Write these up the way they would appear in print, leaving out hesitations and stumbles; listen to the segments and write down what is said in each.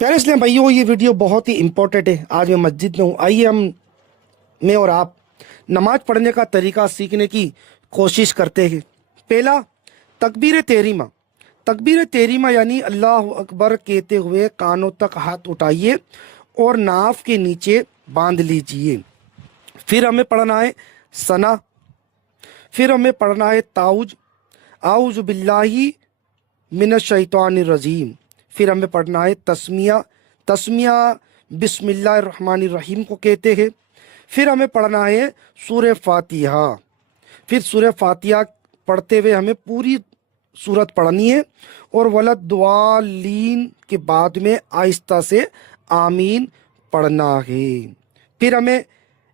प्यारे इसलिए भाइयों, ये वीडियो बहुत ही इम्पोर्टेंट है। आज मैं मस्जिद में हूँ। आइए मैं और आप नमाज पढ़ने का तरीका सीखने की कोशिश करते हैं। पहला, तकबीर तेरीमा। तकबीर तेरीमा यानी अल्लाह अकबर कहते हुए कानों तक हाथ उठाइए और नाफ के नीचे बांध लीजिए। फिर हमें पढ़ना है सना। फिर हमें पढ़ना है ताउज, आउज़ बिल्लाही मिनश शैतानिर रजीम। फिर हमें पढ़ना है तस्मिया। तस्मिया बिस्मिल्लाहिर रहमानिर रहीम को कहते हैं। फिर हमें पढ़ना है सूरह फातिहा। फिर सूरह फातिहा पढ़ते हुए हमें पूरी सूरत पढ़नी है और वलद दुआलीन के बाद में आहिस्ता से आमीन पढ़ना है। फिर हमें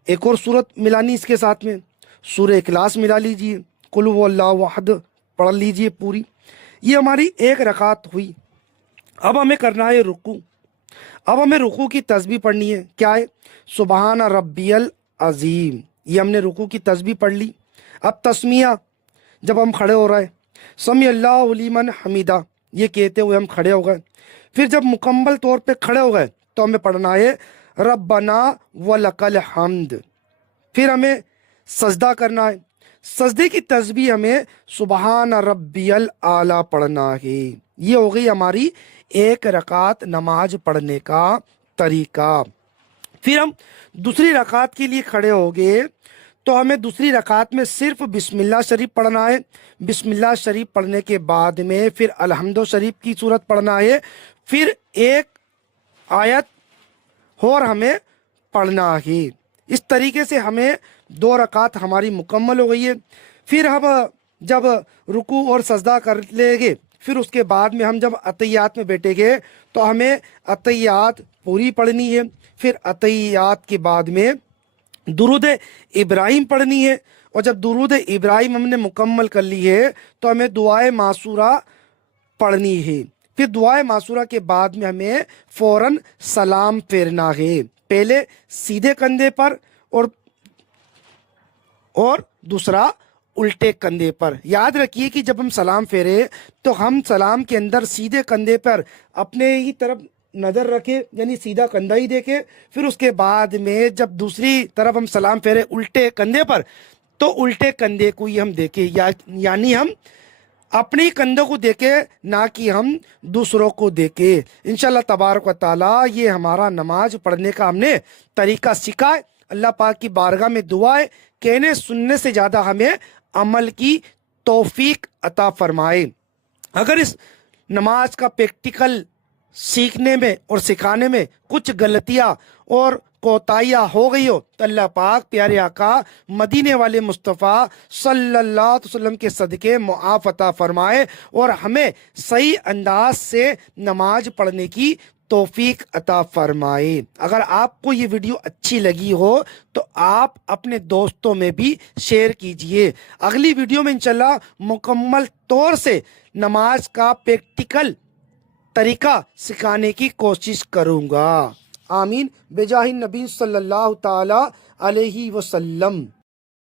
एक और सूरत मिलानी इसके साथ में, सूरह इखलास मिला लीजिए, कुल हुवल्लाहु अहद पढ़ लीजिए पूरी। ये हमारी एक रकात हुई। अब हमें करना है रुकू। अब हमें रुकू की तस्बीह पढ़नी है। क्या है? सुबहान रब्बियल अजीम। ये हमने रुकू की तस्बीह पढ़ ली। अब तस्मिया, जब हम खड़े हो रहे, समी अल्लाहु लिमन हमीदा, ये कहते हुए हम खड़े हो गए। फिर जब मुकम्मल तौर पे खड़े हो गए तो हमें पढ़ना है रब्बना वलकल हम्द। फिर हमें सजदा करना है। सजदे की तस्बीह हमें सुबहान रब्बियल आला पढ़ना है। ये हो गई हमारी एक रकात नमाज पढ़ने का तरीका। फिर हम दूसरी रकात के लिए खड़े हो गए तो हमें दूसरी रकात में सिर्फ बिस्मिल्लाह शरीफ पढ़ना है। बिस्मिल्लाह शरीफ पढ़ने के बाद में फिर अलहम्दो शरीफ की सूरत पढ़ना है। फिर एक आयत और हमें पढ़ना है। इस तरीके से हमें दो रकात हमारी मुकम्मल हो गई है। फिर हम जब रुकू और सजदा कर लेंगे, फिर उसके बाद में हम जब अतहियात में बैठेंगे तो हमें अतहियात पूरी पढ़नी है। फिर अतहियात के बाद में दुरूद इब्राहिम पढ़नी है। और जब दुरूद इब्राहिम हमने मुकम्मल कर ली है तो हमें दुआए मासूरा पढ़नी है। फिर दुआए मासूरा के बाद में हमें फौरन सलाम फेरना है। पहले सीधे कंधे पर और दूसरा उल्टे कंधे पर। याद रखिए कि जब हम सलाम फेरे तो हम सलाम के अंदर सीधे कंधे पर अपने ही तरफ नज़र रखें, यानी सीधा कंधा ही देखें। फिर उसके बाद में जब दूसरी तरफ हम सलाम फेरे उल्टे कंधे पर, तो उल्टे कंधे को ही हम देखें, यानी हम अपने ही कंधों को देखे, ना कि हम दूसरों को देखे। इंशाल्लाह तबारक व ताला ये हमारा नमाज पढ़ने का हमने तरीका सीखा है। अल्लाह पाक की बारगाह में दुआ है, कहने सुनने से ज़्यादा हमें अमल की तौफीक अता फरमाए। अगर इस नमाज का प्रैक्टिकल सीखने में और सिखाने में कुछ गलतियाँ और कोताहियाँ हो गई हो तो अल्लाह पाक प्यारे आका मदीने वाले मुस्तफ़ा सल्लल्लाहु अलैहि वसल्लम के सदके मुआफ़ अता फरमाए और हमें सही अंदाज से नमाज पढ़ने की तौफीक अता फरमाए। अगर आपको ये वीडियो अच्छी लगी हो तो आप अपने दोस्तों में भी शेयर कीजिए। अगली वीडियो में इंशाल्लाह मुकम्मल तौर से नमाज का प्रैक्टिकल तरीका सिखाने की कोशिश करूँगा। आमीन बेजाहिन नबी सल्लल्लाहु ताला अलैहि वसल्लम।